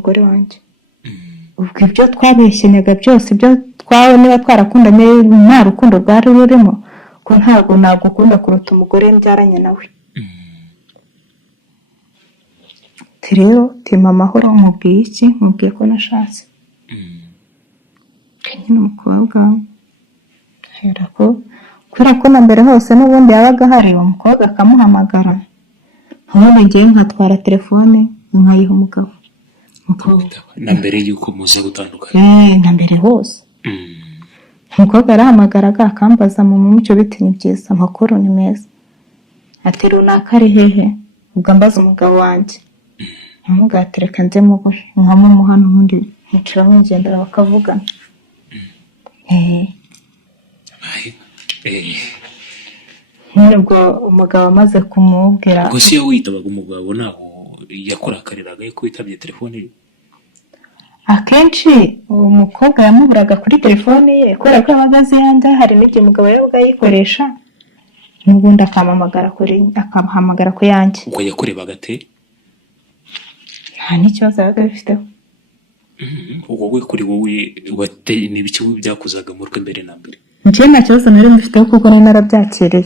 umugore wanjye. Ubwo ibyo twabeshyenyaga byose ibyo twawe niba twarakundanye nta rukundo rwari rurimo ko ntabwo nagukunda kuruta umugore mbyaranye nawe. Rero tima amahoro mubwiye iki mubwiye ko nashatse nyine umukobwa hera ko kubera ko na mbere hose n'ubundi yabaga hari umukobwa akamuhamagara ntubundi ngiye nkatwara telefone nkayiha umugabo na mbere yuko muze gutandukana na mbere hose umukobwa arahamagaraga akambaza mu mucyo biti ni byiza amakuru ni meza ati runaka ari hehe ubwo mbaza umugabo wanjye amugatereka nze mu hano ubundi ncara mugendera bakavugana. Nubwo umugabo amaze kumubwira ngo si yo witabaga umugabo naho yakurakariraga yo kwitabye telefone ye akenshi umukobwa yamuburaga kuri telefone ye kubera ko abagaze yanjye hari n'igihe umugabo yabaga yikoresha n'ubundi akamuhamagara ku yanjye ubwo yakurebaga ate nta n'ikibazo yabaga bifiteho. wowe kuri wowe wateye n'ibiki byakuzaga mu rwe mbere na mbere njye nta kibazo nari mbifiteho kuko nari narabyakiriye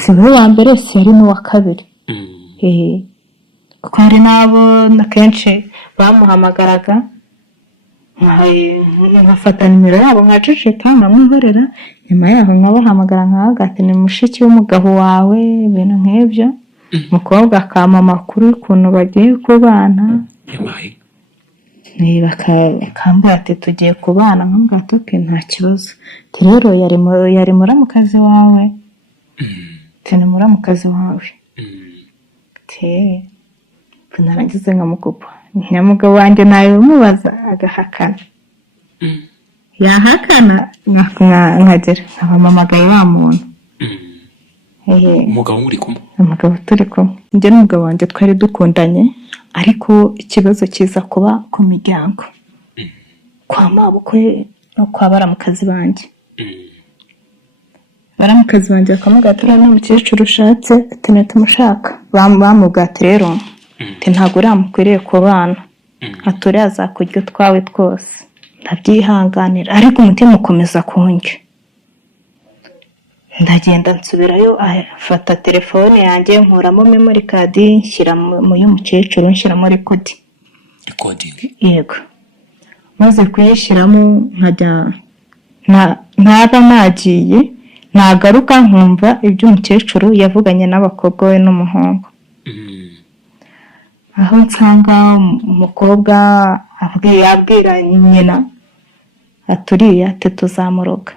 si we wa mbere si yari n'uwa kabiri kuko hari n'abo akenshi bamuhamagaraga nkafata nimero yabo nkaceceka nkamwihorera nyuma yaho nkabahamagara nkabagati ni mushiki w'umugabo wawe ibintu nk'ibyo umukobwa akama amakuru y'ukuntu bagiye kubana bakambwira ati tugiye kubana nkambwira ati oke nta kibazo rero yari muramukazi wawe ni muramukazi wawe narangize nkamukupa nyamugabo wanjye nawe umubaza agahakana yahakana nkagera nkabamamagaye wa muntu umugabo muri kumwe umugabo turi kumwe njye n'umugabo wanjye twari dukundanye ariko ikibazo kiza kuba ku miryango kwa mabukwe no kwa baramukazi banjye baramukazi banjye bakamubwira n'umukecuru ushatse ati tumushaka bamubwira rero ntabwo uramukwiriye kubana ature azakurya utwawe twose ndabyihanganira ariko umutima ukomeza kundya ndagenda nsubirayo afata telefone yanjye nkuramo memory card nshyira mu y'umukecuru nshyiramo recording yego maze kuyishyiramo nkajya ntaba nagiye nagaruka nkumva ibyo umukecuru yavuganye n'abakobwa we n'umuhungu aho nsanga umukobwa yabwira nyina aturiye ati tuzamuroga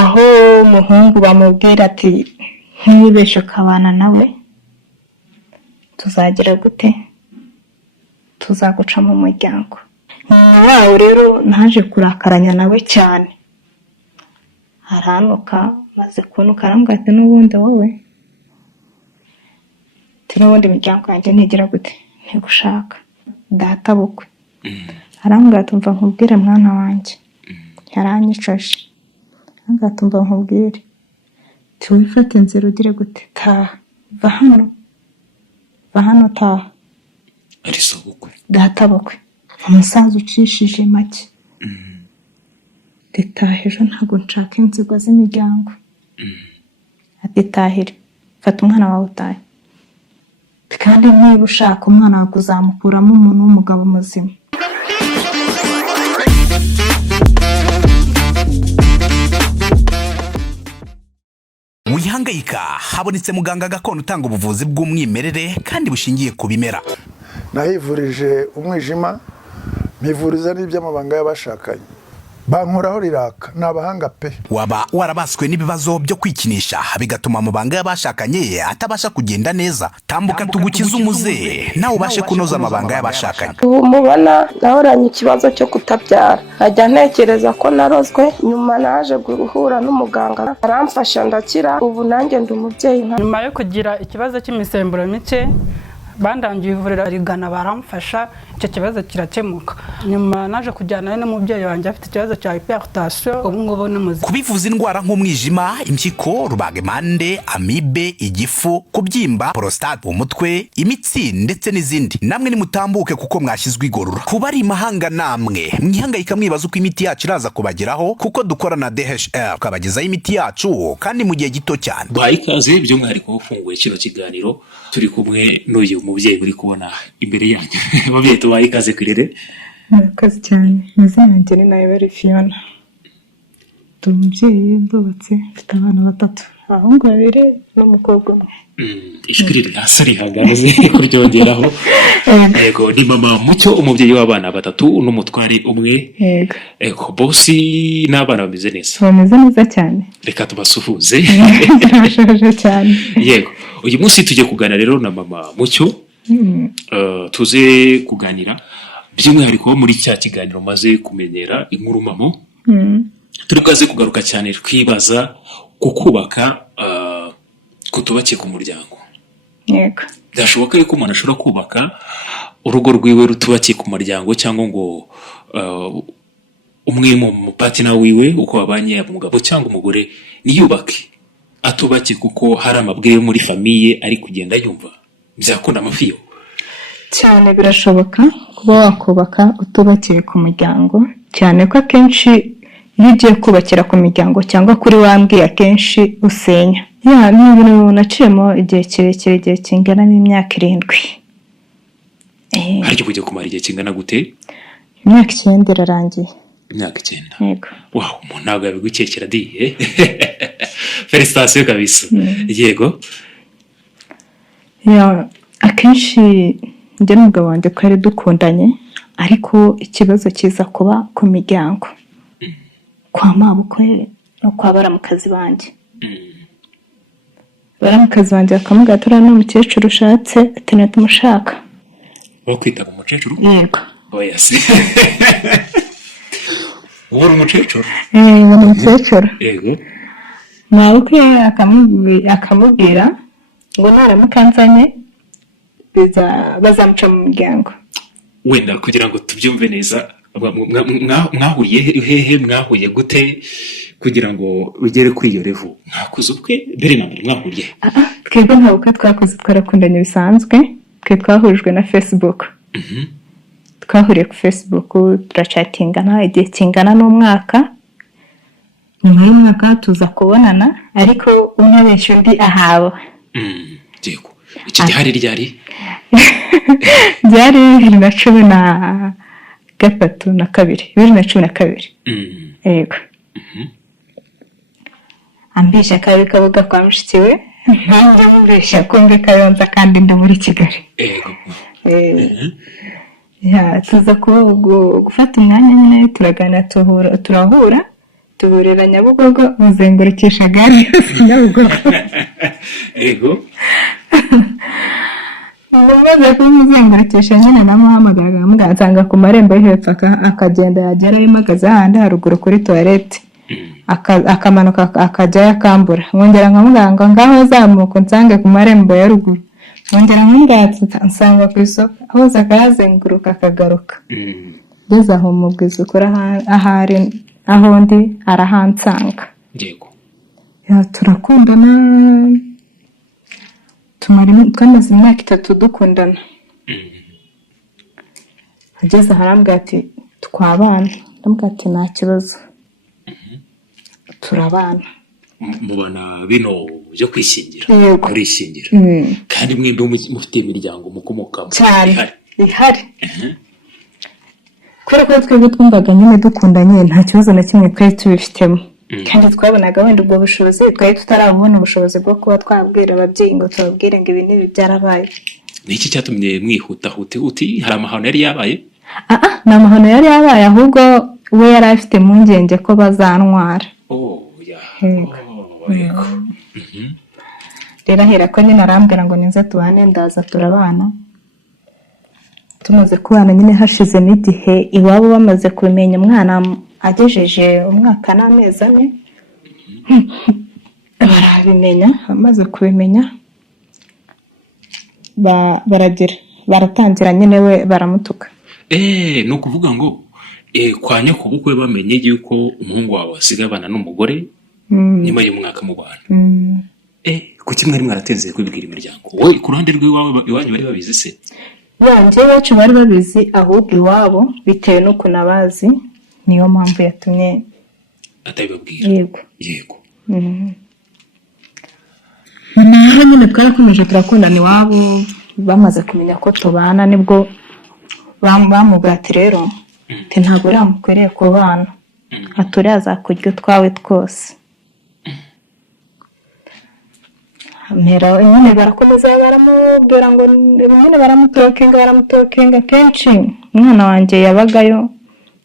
aho umuhungu bamubwira ati ntibeshe ukabana nawe tuzagira gute tuzaguca mu muryango nyuma wawe rero naje kurakaranya nawe cyane aranuka maze kunuka arambwira ati n'ubundi wowe n'ubundi imiryango yanjye ntigira gute ntigushaka data bukwe arambwira ati mva nkubwire mwana wanjye yaranyicaje arambwira ati mva nkubwire wifate inzira ugire gute taha va hano taha ari so bukwe data bukwe umusaza ucishije make detaha ejo ntabwo nshaka inzigo z'imiryango atitahire fata umwana wawe utahe kandi niba ushaka umwana wawe kuzamukuramo umuntu w'umugabo muzima. wihangayika habonetse muganga gakondo utanga ubuvuzi bw'umwimerere kandi bushingiye ku bimera. nahivurije umwijima mpivuriza n'iby'amabanga y'abashakanye bankoraho riraka n'abahanga pe. waba warabaswe n'ibibazo byo kwikinisha bigatuma amabanga y'abashakanye atabasha kugenda neza tambuka tugukiza umuze nawe ubashe kunoza amabanga y'abashakanye. mubona nahoranye ikibazo cyo kutabyara najya ntekereza ko narozwe nyuma naje guhura n'umuganga aramfasha ndakira ubu nanjye ndi umubyeyi. nyuma yo kugira ikibazo cy'imisemburo mike bandangiye ivuriro rigana baramfasha icyo kibazo kirakemuka. Nyuma naje kujyana n'umubyeyi wanjye afite ikibazo cya hypertension, ubu ngubu ni muzima. Kubivuza indwara nk'umwijima, impyiko, rubagimpande, amibe, igifu, kubyimba, prostate, umutwe, imitsi ndetse n'izindi, namwe nimutambuke kuko mwashyizwe igorora. Kuba ari imahanga namwe mwihangayika mwibaza uko imiti yacu iraza kubageraho, kuko dukora na DHL tukabagezaho imiti yacu kandi mu gihe gito cyane. Baha ikaze by'umwihariko ufunguye kino kiganiro, turi kumwe n'uyu mubyeyi uri kubona imbere yanyu. Mubyeyi tubaha ikaze kwirere. murakoze cyane. Mazina yanjye ni Nayibera Fiona. Ndi umubyeyi ndubatse, mfite abana 3, abahungu 2 n'umukobwa umwe. Ijwi riri hasi rihagaze kuryongeraho. Yego, ni mama Mucyo, umubyeyi w'abana 3 n'umutware umwe. Yego, bosi n'abana bameze neza. Bameze neza cyane. Reka tubasuhuze. Turashaje cyane. Yego, uyu munsi tujye kuganira rero na mama Mucyo. Tuze kuganira by'umwihariko muri cya kiganiro maze kumenyera inkuru mamo. Turi kugaruka cyane twibaza kukubaka kutubakiye ku muryango. Yego. Byashoboka yuko umuntu ashobora kubaka urugo rwiwe rutubakiye ku muryango, cyangwa ngo umwe mu patina wiwe uko babanye, umugabo cyangwa umugore, niyubake atubakiye kuko hari amabwire yo muri famiye ari kugenda yumva. Byakunda amafiyo cyane. Birashoboka kuba wakubaka utubakiye ku muryango, cyane ko akenshi iyo ugiye kubakira ku miryango cyangwa kuri wambwiye akenshi usenya. Ni ibintu naciyemo igihe kirekire, igihe kingana n'imyaka 7. Haryo kujya kumara igihe kingana gute? Imyaka 9 irarangiye. Imyaka 9. Yego. Wow, umuntu ntabwo yabigukekera diye. Felicitation kabisa. Yego. Akenshi njye n'umugabo wanjye twari dukundanye, ariko ikibazo kiza kuba ku miryango, kwa mabukwe no kwa baramukazi banjye. Baramukazi banjye bakamubwira ati uriya ni umukecuru ushatse, ati natumushaka. Bakwita umukecuru? Yego. Oya se. Uwo umukecuru? Ni umukecuru. Yego. Mabukwe akamubwira ngo naramukanzanye bazamuca mu muryango. Wenda kugira ngo tubyumve neza, mwahuye hehe, mwahuye gute kugira ngo ugere kuri iyo revu? Mwakoze ubukwe mbere na mbere mwahuriye? Twebwe nta bukwe twakoze, twarakundanye bisanzwe. Twe twahujwe na Facebook. Twahuriye ku Facebook, turachatingana igihe kingana n'umwaka. Nyuma y'umwaka tuza kubonana, ariko umwe abeshya undi ahawe. Yego. Icyo gihe hari ryari? Byari 2013 na 2012. Yego. Ambeshya kari kabuga kwa mushiki we, nanjye mubeshya kumbe Kayonza kandi ndi muri Kigali. Yego. Tuza gufata umwanya nyine turaganira, turahura, tuhurira Nyabugogo, muzengurukisha gare yose Nyabugogo. Yego. Umaze kumuzengurukisha nyine namuhamagaraga nkamuganga ku marembo y'hepfo, akagenda yagerayo mpagaze ahandi haruguru kuri toilette, akamanuka akajyayo akambura. Nkongera nkamuganga ngaho zamuka nsange ku marembo ya ruguru. Nkongera nkamuganga nsanga ku isoko, aho akazenguruka akagaruka. Ngeze aho mubwiza ukuri ahari aho ndi arahansanga. Yego. Turakundana, twamaze imyaka 3 dukundana. Ageze harambwira ati twabana, ndambwira ati nta kibazo. Turabana. Mubana bino byo kwishingira, kurishingira. Kandi mwembi mufite imiryango mukomokamo. Ihari. Kubera ko twebwe twumvaga nyine dukundanye, nta kibazo na kimwe twari tubifitemo. Kandi twabonaga wenda ubwo bushobozi, twari tutarabona ubushobozi bwo kuba twabwira ababyeyi ngo tubabwire ngo ibi n'ibi byarabaye. Niki cyatumye mwihuta uti hari amahano yari yabaye? Nta mahano yari yabaye, ahubwo we yari afite impungenge ko bazantwara. Yego. Rero ahera ko nyine arambwira ngo niza tubane, ndaza turabana. Tumaze kubana nyine hashize n'igihe, iwabo bamaze kumenya umwana agejeje umwaka n'amezi 4. Barabimenya, bamaze kubimenya baratangira nyine we baramutuka. ni ukuvuga ngo kwa nyokobukwe bamenye yuko umuhungu wawe asigaye abana n'umugore nyuma y'umwaka mu bana. Kuki mwari mwaratenze kubibwira imiryango? Wowe ku ruhande rw'iwawe iwanyu bari babizi se? Yanjye iwacu bari babizi, ahubwo iwabo bitewe n'ukuntu abazi niyo mpamvu yatumye atabibabwira. Yego. Naho nyine twarakomeje turakundana iwabo, bamaze kumenya ko tubana nibwo bamubwira ati rero ntabwo uramukwiriye kubana, aturi azakurya utwawe twose. Mpera nyine barakomeza baramubwira ngo nyine baramutokinga kenshi. Umwana wanjye yabagayo,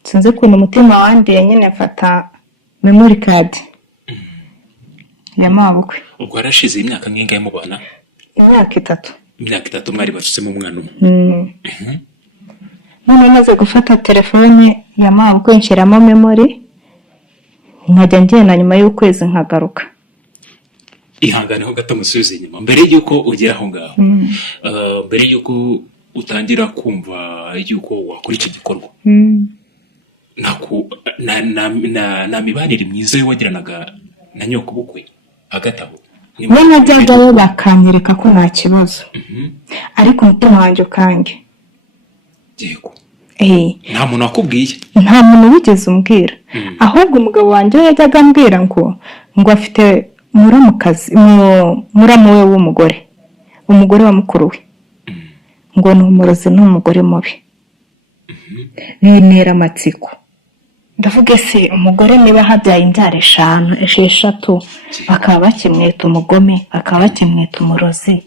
sinzi ukuntu umutima wandiye nyine afata memory card ya mabukwe. Ubwo harashize imyaka mingahe mubana? Imyaka 3. Imyaka 3 mwari basutsemo umwana umwe. None maze gufata telefone ya mabukwe nshyiramo memory, nkajya ngenda nyuma y'ukwezi nkagaruka. Ihanganeho gato musubize inyuma mbere yuko ugera aho ngaho. Mbere yuko utangira kumva yuko wakora iki gikorwa. Na mibanire myiza wagiranaga na nyokobukwe hagati aho? Najyagayo bakanyereka ko nta kibazo, ariko umutima wanjye ukange. Yego. Nta muntu wakubwiye? Nta muntu wigeze umbwira, ahubwo umugabo wanjye yajyaga ambwira ngo afite muramukazi, muramu we w'umugore, umugore wa mukuru we, ngo ni umurozi n'umugore mubi. Bintera amatsiko, ndavuga se umugore niba habyaye imbyaro 5, 6 bakaba bakimwita umugome, bakaba bakimwita umurozi,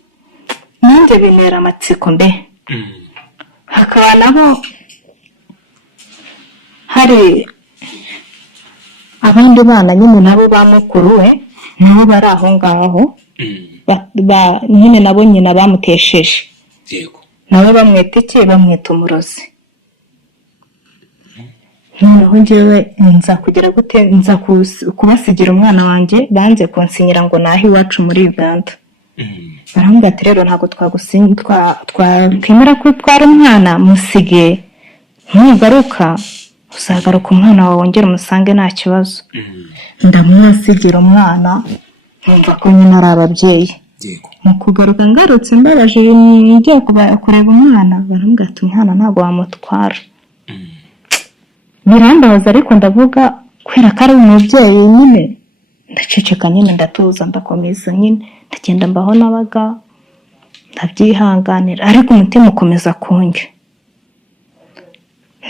nanjye bintera amatsiko mbe. Hakaba nabo hari abandi bana nyine nabo ba mukuru we nabo bari aho ngaho, nyine nabo nyina bamutesheje. Yego. Nabo bamwita iki? Bamwita umurozi. Noneho njyewe nza kugira gute, nza kubasigira umwana wanjye, banze kunsinyira ngo naho iwacu muri Uganda. Barambwira ati rero ntabwo twemera ko utwara umwana, musige, ntugaruka uzagaruka umwana wawe wongera umusange nta kibazo. Ndamwasigira umwana, numva ko nyine ari ababyeyi. Mu kugaruka ngarutse mbabaje ngiye kureba umwana, barambwira ati umwana ntabwo wamutwara. Birambabaza ariko ndavuga kubera ko ari umubyeyi nyine, ndaceceka nyine ndatuza ndakomeza nyine ndagenda mbaho nabaga ndabyihanganira, ariko umutima ukomeza kunjya.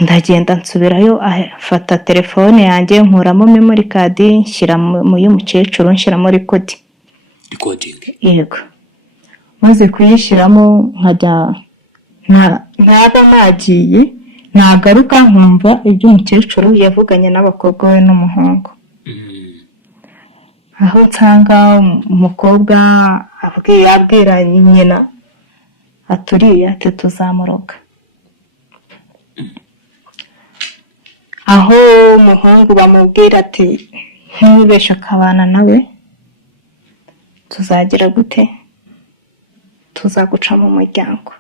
Ndagenda nsubirayo, afata telefone yanjye nkuramo memory card, nshyira mu y'umukecuru, nshyiramo recording. Yego. Maze kuyishyiramo nkajya naba nagiye, nagaruka nkumva ibyo umukecuru yavuganye n'abakobwa we n'umuhungu. Aho nsanga umukobwa abwira nyina aturiye ati tuzamuroga. Aho umuhungu bamubwira ati ntibeshe akabana nawe, tuzagira gute, tuzaguca mu muryango.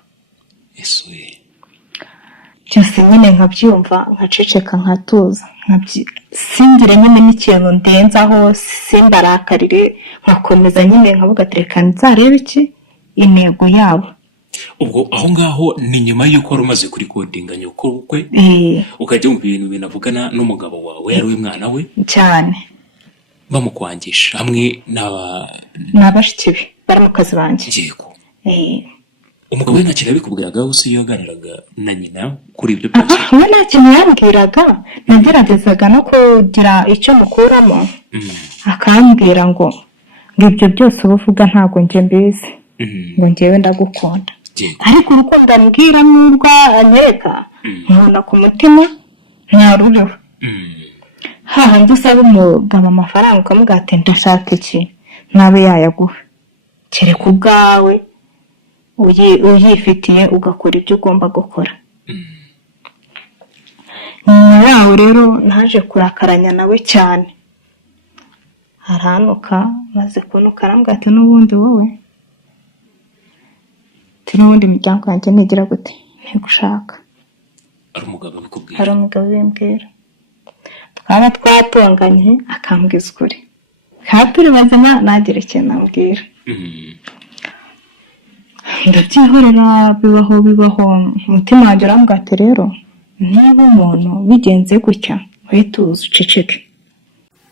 Cyose nyine nkabyumva, nkaceceka, nkatuza, singire nyine n'ikintu ndenzaho, simbarakarire, nkakomeza nyine nkavuga ati reka nzarebe iki intego yabo. Ubwo aho ngaho ni nyuma y'uko wari umaze kuri kodinga nyokobukwe, ukajya mu bintu binavugana n'umugabo wawe yari umwana we cyane, bamukwangisha hamwe n'abashiki be bari mu kazi banjye. Yego. Umugabo we nta kintu yabikubwiraga, gusa iyo yaganiraga na nyina kuri ibyo byose? We nta kintu yambwiraga, nageragezaga no kugira icyo mukuramo, akambwira ngo ibyo byose ubuvuga ntabwo njye mbizi, ngo njyewe ndagukunda. Ariko urukundo ambwira n'urwo anyereka nkubona ku mutima ntaruriho. Hahandi usaba umugabo amafaranga ukamubwira ati ndashaka iki, nawe yayaguha, kereka ubwawe uyifitiye ugakora ibyo ugomba gukora. Nyuma yaho rero naje kurakaranya nawe cyane, aranuka, maze kunuka arambwira ati n'ubundi wowe n'ubundi imiryango yanjye ntigira gute, ntigushaka. ari umugabo abikubwira? hari umugabo ubimbwira, twaba twatonganye akambwiza ukuri, kandi turi bazima ntagire ikintu ambwira. Ndabyihorera, bibaho umutima wanjye urambwira ati rero niba umuntu bigenze gutya uhite uza uceceke.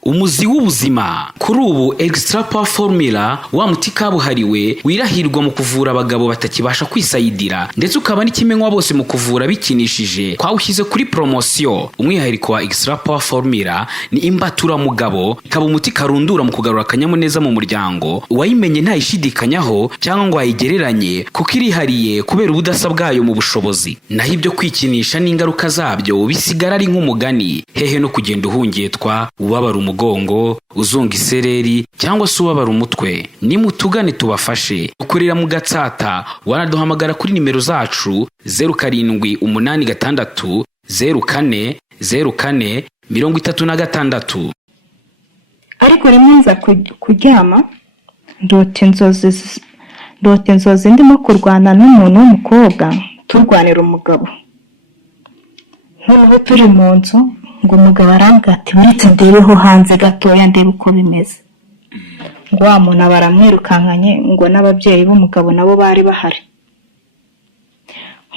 Umuzi w'ubuzima kuri ubu Extra Power Formula, wa muti kabuhariwe wirahirwa mu kuvura abagabo batakibasha kwisayidira, ndetse ukaba n'ikimenywa bose mu kuvura bikinishije. Twawushyize kuri promosiyo. Umwihariko wa Extra Power Formula ni imbatura mugabo, ikaba umuti karundura mu kugarura akanyamuneza mu muryango. Uwayimenye ntayishidikanyaho cyangwa ngo ayigereranye, kuko irihariye kubera ubudasa bwayo mu bushobozi. Naho ibyo kwikinisha n'ingaruka zabyo bisigara ari nk'umugani, hehe no kugenda uhungetwa, ubabara umugongo, uzunga isereri cyangwa se ubabara umutwe. Nimutugane tubafashe. Ukorera mu Gatsata, wanaduhamagara kuri nimero zacu 0786 04 04 36. Ariko rimwe nza kuryama ndota inzozi ndimo kurwana n'umuntu w'umukobwa, turwanira umugabo. Noneho turi mu nzu, ngo umugabo arambwira ati uretse ndebeho hanze gatoya ndebe uko bimeze. Ngo wa muntu baramwirukankanye, ngo n'ababyeyi b'umugabo nabo bari bahari.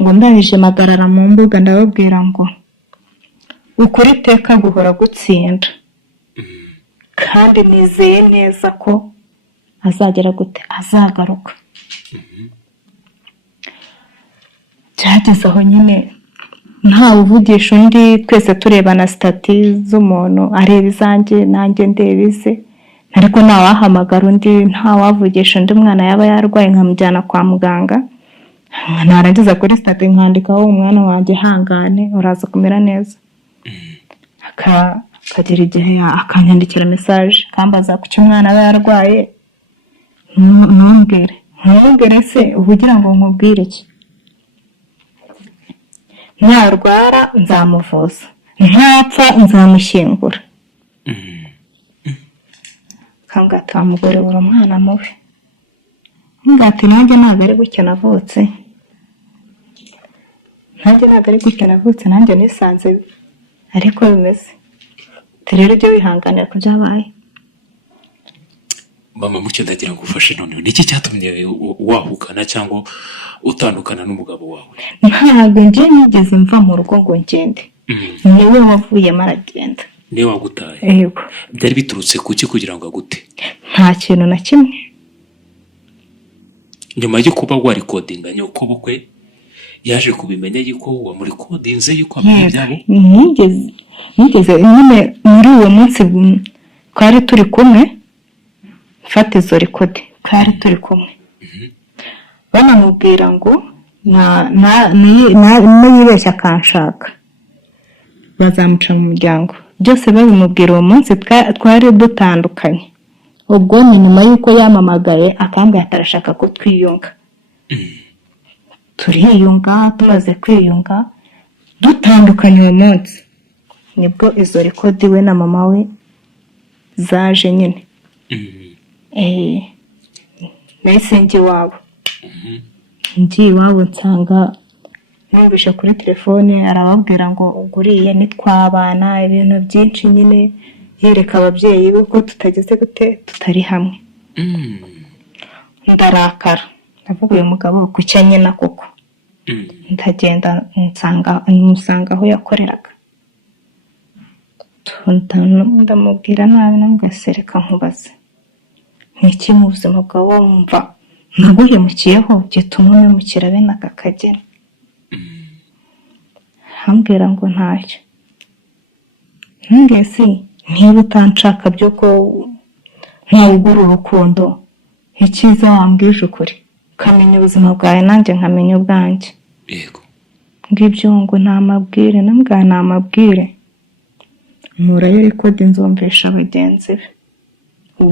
Ngo ndabije magarara mu mbuga ndababwira ngo ukuri iteka guhora gutsinda, kandi nizeye neza ko azagera gute, azagaruka. Byageze aho nyine ntawe uvugisha undi, twese turebana stati z'umuntu, areba izanjye nanjye ndeba ize, ariko ntawahamagara undi, ntawavugisha undi. Umwana yaba yarwaye nkamujyana kwa muganga, narangiza kuri stati nkandikaho umwana wanjye hangane uraza kumera neza. Akagira igihe akanyandikira message akambaza kuki umwana aba yarwaye. Ntumbwire se uvugira ngo nkubwire iki? Narwara nzamuvuza, ntapfa nzamushyingura. Kambwata wa mugore uri umwana mubi. Ngati nanjye ntabwo ari gutya navutse. Nanjye nisanze ariko bimeze. Rero ujye wihanganira ku byabaye. Mama Mucyo, ndagira ngo ufashe none, niki cyatumye wahukana cyangwa utandukana n'umugabo wawe? Ntabwo nje nigeze mva mu rugo ngo ngende. Niwe wavuyemo aragenda. Niwe wagutaye? Yego. Byari biturutse kuki kugira ngo agute? Nta kintu na kimwe. Nyuma yo kuba warikodinga nyoko bukwe yaje kubimenya yuko wamurikodinze yuko abantu byabo? Nigeze nyine muri uwo munsi twari turi kumwe, fata izo rekodi, twari turi kumwe. Banamubwira ngo niyibeshya akanshaka bazamuca mu muryango. Byose babimubwira uwo munsi twari dutandukanye. Ubwo ni nyuma y'uko yamamagaye akambwira atarashaka ko twiyunga. Turiyunga, tumaze kwiyunga dutandukanye uwo munsi nibwo izo rekodi we na mama we zaje nyine. Nahise njye iwabo nsanga numvise kuri telefone arababwira ngo uguriye nitwabana, ibintu byinshi nyine yereka ababyeyi be ko tutageze gute, tutari hamwe. Ndarakara, ndavuga uyu mugabo kucya nyina koko. Ndagenda nsanga aho yakoreraga, ndamubwira nabi, namugasereka nkubaze niki mu buzima bwawe wumva naguhemukiyeho gituma umemukira bene aka kageni? Hambwira ngo ntacyo. Ngese niba utanshaka byo ko ntawugura urukundo, icyiza wambwije ukuri ukamenya ubuzima bwawe nanjye nkamenya ubwanjye. Yego. Ngibyo ngo ntamabwire, nambwa ntamabwire. Murayo rekodi nzumvisha abagenzi be.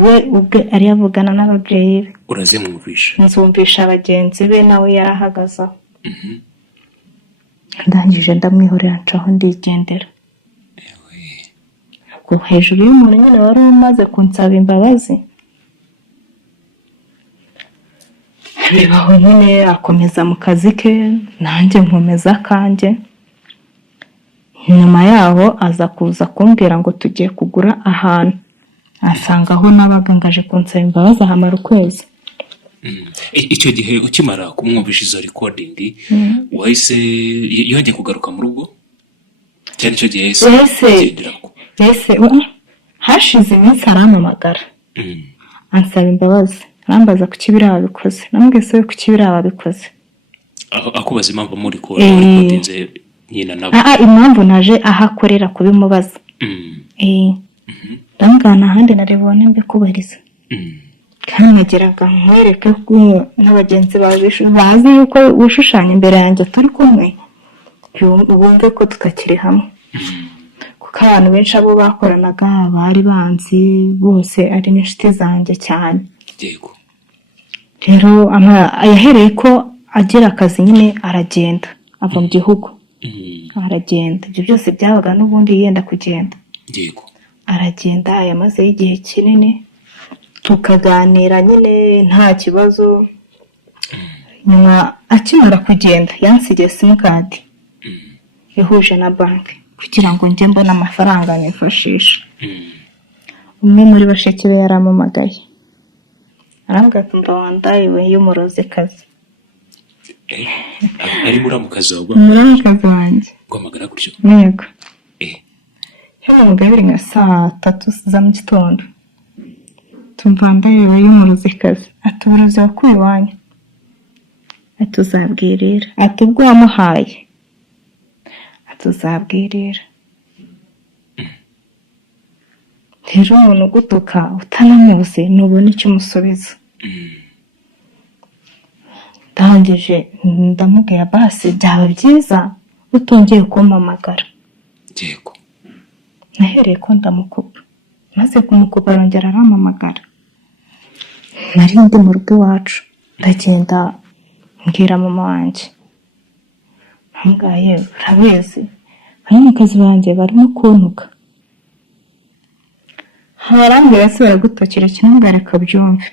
We ubwe ari yavugana n'ababyeyi be. Urazimwumvisha? Nzumvisha abagenzi be nawe yarahagazaho. Ndangije ndamwihorera ncaho ndigendera. Ubwo hejuru y'umuntu nyine wari umaze kunsaba imbabazi, bibaho nyine akomeza mu kazi ke, nanjye nkomeza kanjye. nyuma yaho aza kuza kumbwira ngo tugiye kugura ahantu, asanga aho nabaga ngaje kunsaba imbabazi ahamara ukwezi. icyo gihe ukimara kumwumvisha izo recording wahise yajya kugaruka mu rugo cyane icyo gihe yahise hashize iminsi arampamagara ansaba imbabazi, arambaza kuki biriya wabikoze, namubwiye se kuki biriya wabikoze, akubaza impamvu muri recordinze nyina nabo. impamvu naje ahakorera kubimubaza. ndamugana ahandi narebone mbikubariza, kandi nageraga nkwereke ko n'abagenzi bazi yuko wishushanya imbere yanjye turi kumwe, bumve ko tutakiri hamwe, kuko abantu benshi abo bakoranaga bari banzi bose ari n'inshuti zanjye cyane. Yego. Rero yahereye ko agira akazi nyine aragenda ava mu gihugu, aragenda. Ibyo byose byabaga n'ubundi yenda kugenda. Yego. Aragenda yamazeho igihe kinini, tukaganira nyine nta kibazo. Nyuma akimara kugenda yansigiye simukadi ihuje na banki kugira ngo njye mbone amafaranga nifashisha. Umwe muri bashiki be yaramamagaye arambwira ati mba wandayiwe y'umurozikazi. Ari muramukazi wawe? Muramukazi wanjye. Guhamagara gutyo? Yego. Yahamagaye nka saa 3 za mu gitondo. Tumva ndayiwe y'umurozikazi. Ati uburozi wakuye iwanyu? Ati uzabwirira. Ati ubwo wamuhaye? Ati uzabwirira. Rero umuntu ugutuka utanamuzi ntubona icyo umusubiza. Ndangije ndamubwira basi byaba byiza utongeye kumpamagara. Yego. Nahereye ko ndamukupa, maze kumukupa arongera arampamagara. Nari ndi mu rugo iwacu, ndagenda mbwira mama wanjye, ntangaye urabizi abanyakazi banjye barimo kuntuka. Harambwira se baragutokera kinambwira reka byumve.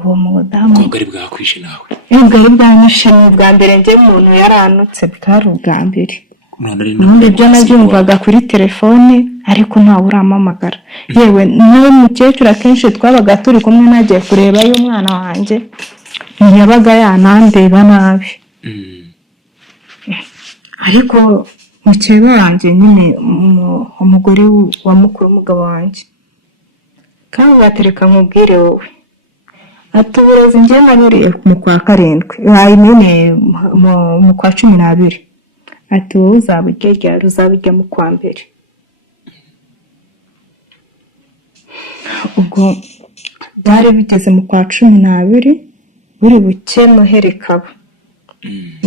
Uwo mudamu ko bwari bwakwishe nawe? Bwari bwanyishe bwa mbere njye umuntu yaranutse, bwari ubwa mbere. Nubundi ibyo nabyumvaga kuri telefone ariko ntawe urampamagara. Yewe n'uwo mukecuru akenshi twabaga turi kumwe nagiye kureba y'umwana wanjye ntiyabaga yanandeba nabi. Ariko mukeba wanjye nyine umugore wa mukuru w'umugabo wanjye kandi batereka nkubwire wowe, ati uburozi njye naburiye mu kwa 7 mu kwa 12. Ati wowe uzabirya ryari? Uzabirya mu kwa 2. Ubwo byari bigeze mu kwa 12 buri buke muherekaba.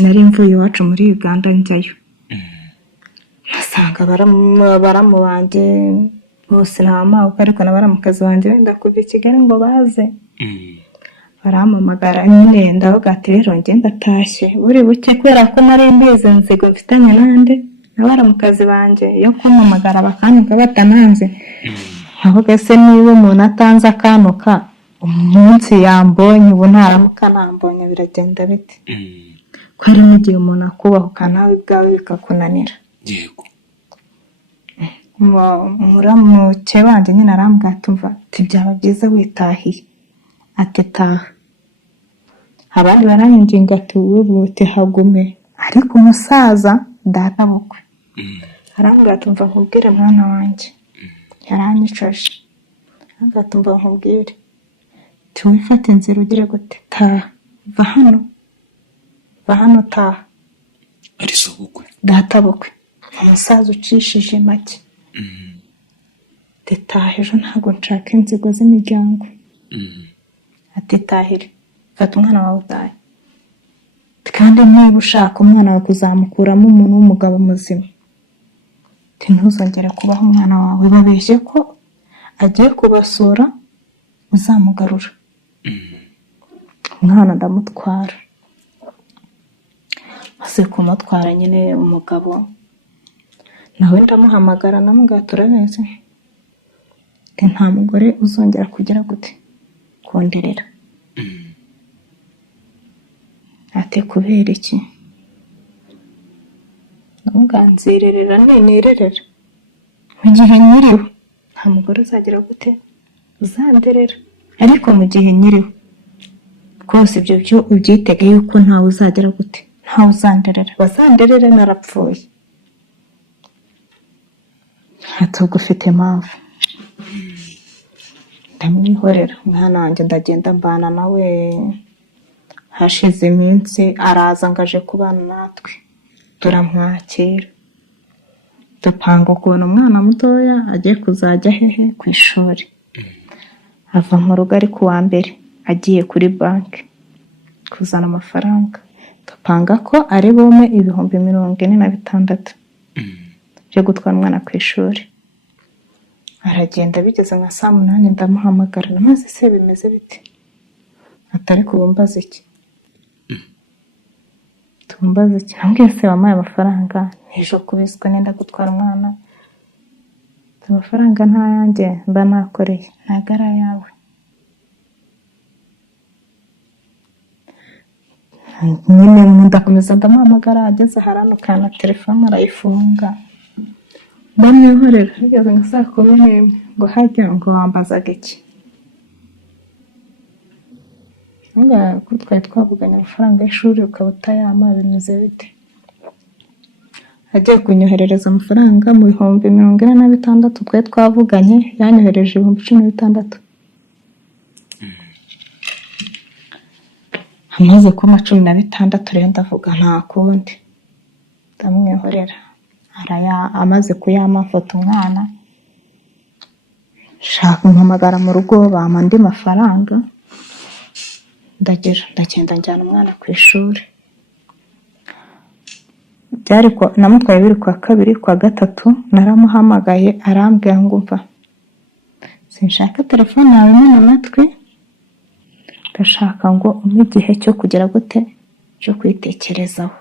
Nari mvuye iwacu muri Uganda njyayo, nasanga baramu banjye bose nta mpamvu, ariko n'abaramukazi banjye wenda kuva i Kigali ngo baze. Barampamagara nyine ndavuga ati rero njye ndatashye buri buke, kubera ko nari mbizi nzigo mfitanye nande n'abaramukazi banjye yo kumpamagara bakanyuka batananze. Nkavuga se niba umuntu atanze akanuka umunsi yambonye ubu ntaramuka nambonye biragenda bite? Ko hari n'igihe umuntu akubahuka nawe ubwawe bikakunanira. Yego. Muramuke banjye nyine arambwira ati umva ati byaba byiza witahiye. Ati taha. Abandi baranyinginga ati wowe bute hagume, ariko umusaza data bukwe arambwira ati umva nkubwire mwana wanjye, yaranyicaje arambwira ati umva nkubwire wifate inzira ugire gute, taha, va hano taha. Ari so bukwe? Data bukwe, umusaza ucishije make. Ati taha ejo ntabwo nshaka inzigo z'imiryango. Ati tahire, fata umwana wawe utahe, kandi niba ushaka umwana wawe kuzamukuramo umuntu w'umugabo muzima, ntuzongere kubaho umwana wawe babeshye ko agiye kubasura uzamugarura. Umwana ndamutwara, maze kumutwara nyine umugabo nawe ndamuhamagara namubwira turabizi nta mugore uzongera kugira gute konderera. Ati kubera iki? nzirerera nirerera mu gihe nyiriho nta mugore uzagira gute uzanderera, ariko mu gihe nyiriho rwose ibyo byo ubyitege yuko ntawe uzagera gute, ntawe uzanderera, bazanderere narapfuye. Hatubwo ufite impamvu ndamwihorera, umwana wanjye ndagenda mbana nawe, hashize iminsi araza ngaje kubana natwe, turamwakira dupanga ukuntu umwana mutoya agiye kuzajya hehe ku ishuri. Ava mu rugo ari kuwa mbere agiye kuri banki kuzana amafaranga, dupanga ko ari bume 46,000 byo gutwara umwana ku ishuri. Aragenda bigeze nka 8 ndamuhamagara, maze se bimeze bite? Atari kubumbaza iki? Tumbaza iki? Nambwiye se wampaye amafaranga ntijo kubiswe nenda gutwara umwana, amafaranga nta yanjye mba nakoreye, ntago ari ayawe. Nyine ndakomeza ndamuhamagara, ageze harano kana telefone arayifunga, ndamwihorera. Bigeze nka 11 ngo hajya ngo wambazaga iki? Nga ko twari twavuganye amafaranga y'ishuri ukaba utayama, bimeze bite? Agiye kunyoherereza amafaranga mu 46,000 twari twavuganye, yanyohereje 16,000. Amaze kuma 16 rero ndavuga nta kundi ndamwihorera. Amaze kuyama foto umwana, shaka mpamagara mu rugo bampa andi mafaranga, ndagenda njyana umwana ku ishuri. Byari ko namutwaye biri kwa kabiri, kwa gatatu naramuhamagaye arambwira ngo umva, sinshaka telefone yawe mu matwi, ndashaka ngo umpe igihe cyo kugera gute, cyo kwitekerezaho.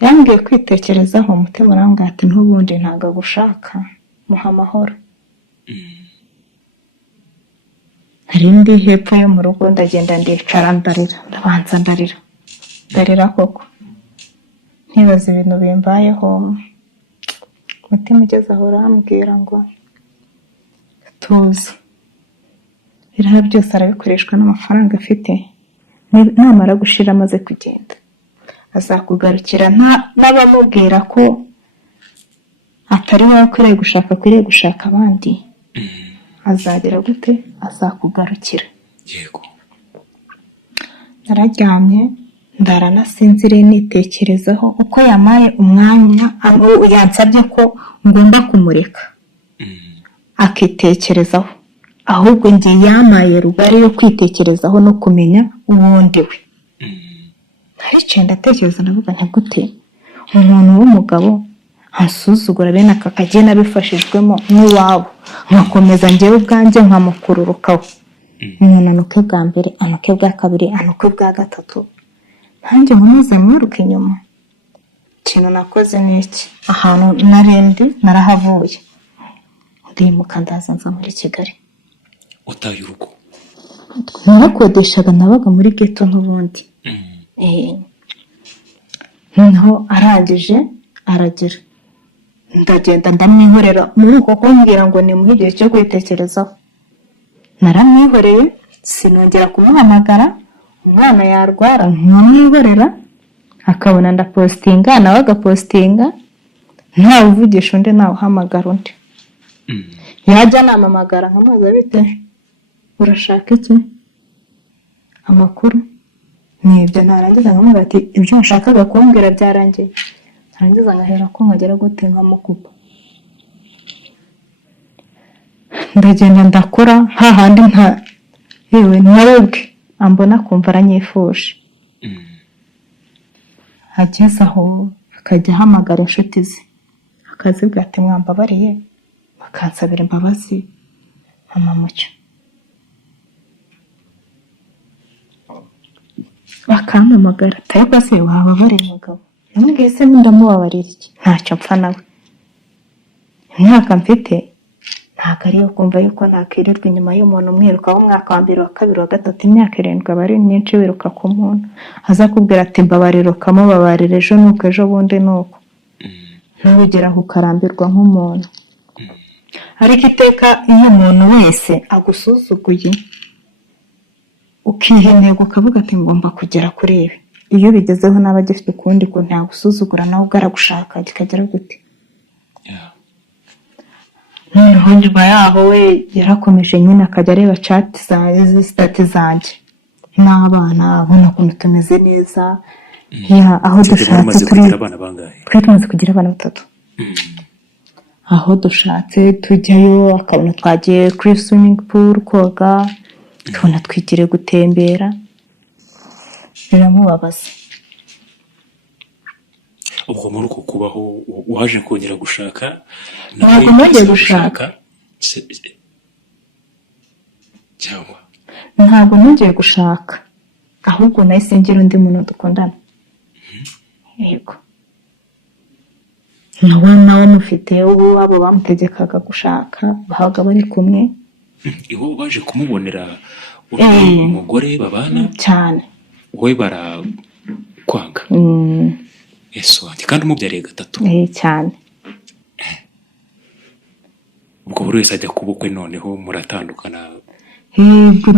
Yambwiye kwitekerezaho, umutima urambwira ati ntubundi ntago gushaka, muha amahoro. Hari ndi hepfo yo mu rugo, ndagenda ndicara ndarira, ndabanza ndarira koko, ntibaze ibintu bimbayeho. Umutima ugeze aho urambwira ngo tuzi biriya byose arabikoreshwa n'amafaranga afite, namara gushira amaze kugenda azakugarukira n'abamubwira ko atari wowe akwiriye gushaka abandi, azagera gute, azakugarukira. Yego. Nararyamye ndaranasinziriye nitekerezaho uko yamaye umwanya, yansabye ko ngomba kumureka akitekerezaho, ahubwo njye yamaye rugari yo kwitekerezaho no kumenya uwundi we. Naricaye ndatekereza ndavuga nti gute umuntu w'umugabo asuzugura bene aka kagena bifashijwemo n'uwabo, nkakomeza njyewe ubwanjye nkamukururukaho, anuke bwa mbere, anuke bwa kabiri, anuke bwa gatatu, nanjye nkomeze mwiruka inyuma. Ikintu nakoze n'iki, ahantu narendi narahavuye, ndimuka ndaza nza muri Kigali. Utaye urugo? Narakodeshaga, nabaga muri ghetto n'ubundi. Noneho arangije aragira, ndagenda ndamwihorera muri uko kumbwira ngo nimuhe igihe cyo kwitekerezaho. Naramwihoreye, sinongera kumuhamagara, umwana yarwara nkamwihorera, akabona ndapostinga nawe agapostinga, ntawe uvugisha undi, ntawe uhamagara undi. Yajya namamagara nkamubaza bite, urashaka iki, amakuru nibyo. Narangiza nkamubwira ati ibyo nshakaga kumbwira byarangiye, narangiza ngahera ko nkagera gute nkamukupa. Ndagenda ndakora hahandi nta yewe ntabwe ambona kumva aranyifuje. Ageze aho akajya ahamagara inshuti ze, akazibwira ati mwambabariye, bakansabira imbabazi mama Mucyo. Bakampamagara, ariko se wababariye umugabo? Namubwiye se ndamubabarira iki, ntacyo mpfa nawe, imyaka mfite ntabwo ariyo kumva yuko nakwirirwa inyuma y'umuntu umwirukaho umwaka wa mbere wa kabiri wa gatatu imyaka 7 aba ari myinshi wiruka ku muntu aza kubwira ati mbabarira ukamubabarira ejo nuko ejo bundi nuko ntugeraho ukarambirwa nk'umuntu ariko iteka iyo umuntu wese agusuzuguye ukiha intego ukavuga ati ngomba kugera kuri ibi iyo bigezeho n'aba gifite ukundi ko ntagusuzugura nawe ubwaragushaka kikagera gute noneho nyuma yaho we yarakomeje nyine akajya areba chat za sitati zanjye n'abana abona ukuntu tumeze neza aho dushatse twari tumaze kugira abana 3 aho dushatse tujyayo akabona twagiye kuri swimming pool koga tubona twigire gutembera biramubabaza ubwo muri uko kubaho waje kongera gushaka ntabwo nongeye gushaka cyangwa ntabwo nongeye gushaka ahubwo nahise ngira undi muntu dukundana yego nawe mufite ubu abo bamutegekaga gushaka bahaga bari kumwe iho waje kumubonera umugore babana cyane wowe barakwanga Yesu ati kandi umubyariye 3 cyane ubwo buri wese ajya kubukwe noneho muratandukana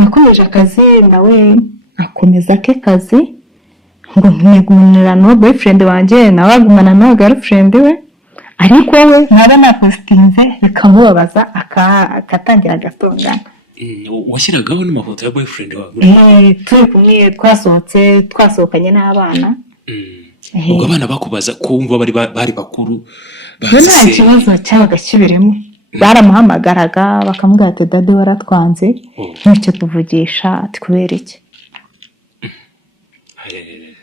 nakomeje akazi nawe akomeza ke kazi ngo ntegumunira no boyfriend wanjye nawe agumana no girlfriend we ariko we naba napostinze bikamubabaza akatangira agatongana washyiragaho n'amafoto ya boyfriend wawe turi kumwe twasohokanye n'abana ubwo abana bakubaza kumva bari bakuru nta kibazo cyabaga kibirimo baramuhamagaraga bakamubwira ati dade waratwanze nicyo tuvugisha ati kubera iki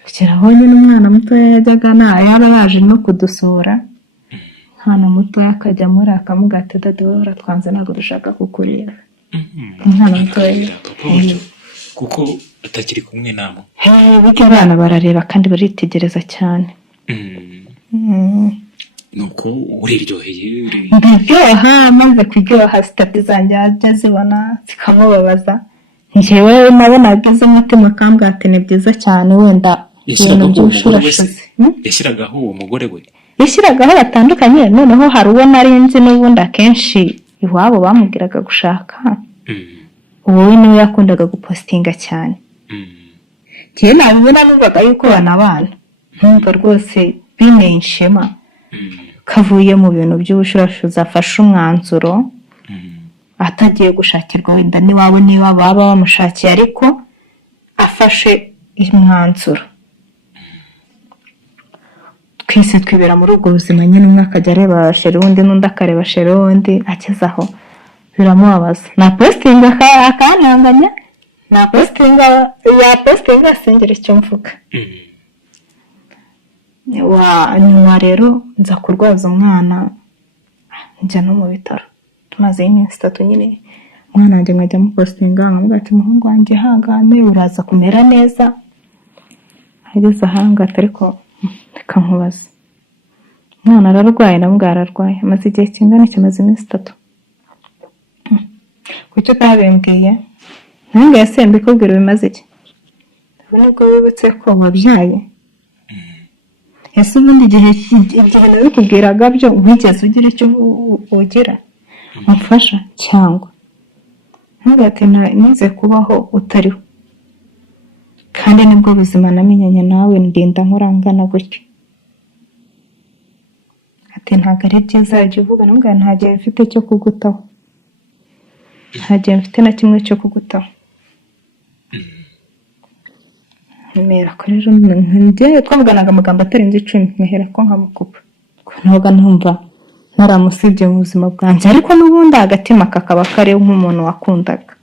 kugeraho nyine umwana muto yajyaga yaba yaje no kudusura umwana muto akajya muri akamubwira ati dade waratwanze ntabwo dushaka kukureba umwana muto kuko atakiri kumwe namo burya abana barareba kandi baritegereza cyane nuko uriryoheye ndaryoha maze kuryoha sitati zanjye ajya zibona zikamubabaza njyewe nabona ageze umutima akambwira ati ni byiza cyane wenda ibintu by'ubushurashuzi yashyiragaho uwo mugore we yashyiragaho batandukanye noneho hari uwo nari nzi n'ubundi akenshi iwabo bamubwiraga gushaka wowe niwe yakundaga gupostinga cyane njyewe nabibona numvaga yuko banabana ntumva rwose binteye ishema kavuye mu bintu by'ubushurashuzi afashe umwanzuro atagiye gushakirwa wenda n'iwabo niba baba bamushakiye ariko afashe umwanzuro twese twibera muri ubwo buzima nyine umwe akajya areba shere undi n'undi akareba shere undi ageze aho biramubabaza na postinga akananganya na postinga ya postinga sengera icyo mvuga nyuma rero nza kurwaza umwana njya no mu bitaro tumaze iminsi 3 nyine umwana wanjye nkajya mupostinga nkamubwira ati muhungu wanjye hangane uraza kumera neza ageze ahangata ariko reka nkubaza umwana ararwaye namubwira ararwaye amaze igihe kingana kimaze iminsi 3 kucyo utabimbwiye nange yasembe kubwira bimaze iki nubwo wibutse ko wabyaye ese ubundi igihe nabikubwiraga byo wigeze ugira icyo ugira umfasha cyangwa ntabwo ati nize kubaho utariho kandi nibwo buzima namenyanye nawe ndinda nkurangana gutyo ati ntabwo ari byiza jya uvuga nubwo nta gihe mfite cyo kugutaho nta gihe mfite na kimwe cyo kugutaho mera ko rero njye twavuganaga amagambo atarenze 10 nkahera ko nkamukupa ntabwo numva naramusibye mu buzima bwanjye ariko n'ubundi agatima kakaba kare nk'umuntu wakundaga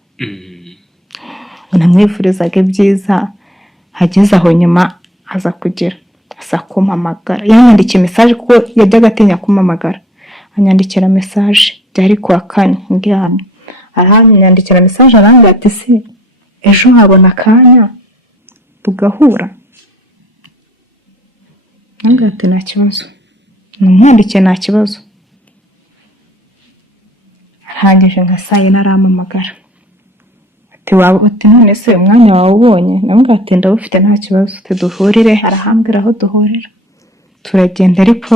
namwifurizaga ibyiza hageze aho nyuma aza kugira asa kumpamagara yanyandikiye message kuko yajyaga atinya kumpamagara anyandikira message byari kwa kane ngiye aranyandikira message arambwira ati se ejo nkabona akanya tugahura nambwira ati nta kibazo namwandikiye nta kibazo hangije nka saa yine arampamagara ati none se umwanya wawe ubonye namubwira ati ndawufite nta kibazo duhurire, arahambira aho duhurira turagenda, ariko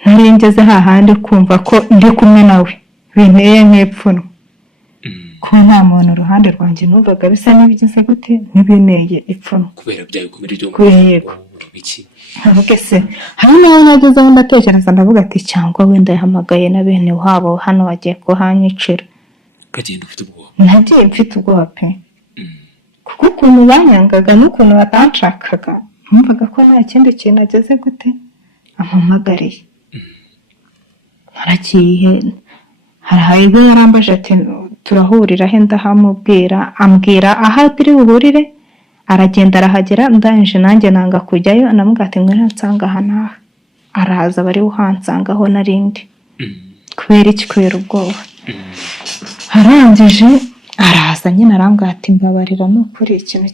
ntari ngeze hahandi kumva ko ndi kumwe nawe binteye nk'ipfunwe ko nta muntu uruhande rwanjye numvaga bisa n'ibigize gute ntibineye ipfunwe kubera byawe kumira ibyo yego iki ntabwo se hari naho nageze aho ndatekereza ndavuga ati cyangwa wenda yahamagaye na bene wabo hano bagiye kuhanyicira. ukagenda ufite ubwoba? Nagiye mfite ubwoba pe, kuko ukuntu banyangaga n'ukuntu batanshakaga numvaga ko nta kindi kintu ageze gute ampamagariye. Haragiye hari ubwo yarambaje ati turahurira he, ndahamubwira ambwira aho turi buhurire, aragenda arahagera, ndangije nanjye nanga kujyayo, namubwira ati ngwino nsanga aha n'aha, araza bari buhansanga aho narindi kubera iki, kubera ubwoba. Arangije araza nyine arambwira ati mbabarira n'ukuri ikintu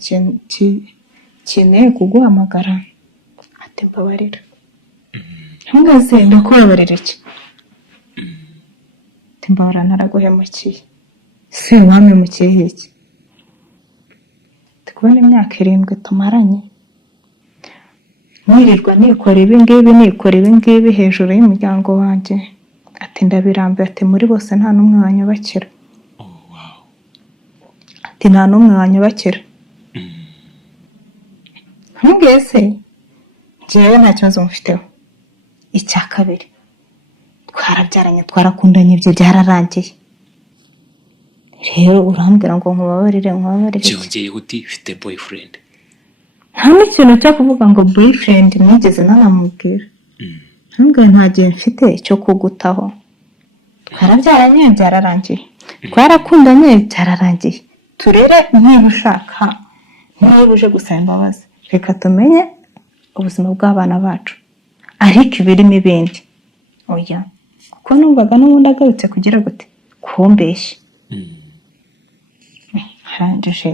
kineye kuguhamagara, ati mbabarira. Ntungaze ndakubabarira iki? Ati mbabarira naraguhemukiye. Se wampemukiye iki? Kubona imyaka 7 tumaranye nirirwa nikora ibi ngibi hejuru y'umuryango wanjye, ati ndabirambiwe, ati muri bose nta n'umwe wanyubakira. Ati nta n'umwe wanyubakira. Ntumbwiye se njyewe nta kibazo mufiteho. Icya kabiri twarabyaranye twarakundanye, ibyo byararangiye. Rero urambwira ngo nkubabarire cyongeye uti ufite boyfriend? Nta n'ikintu cyo kuvuga ngo boyfriend nigeze nanamubwira. Ntumbwire nta gihe mfite cyo kugutaho. Twarabyaranye byararangiye, twarakundanye byararangiye. Turere niba ushaka, niba uje gusaba imbabazi reka tumenye ubuzima bw'abana bacu, ariko ibirimo ibindi oya, kuko numvaga n'ubundi agarutse kugira gute kumbeshya. Harangije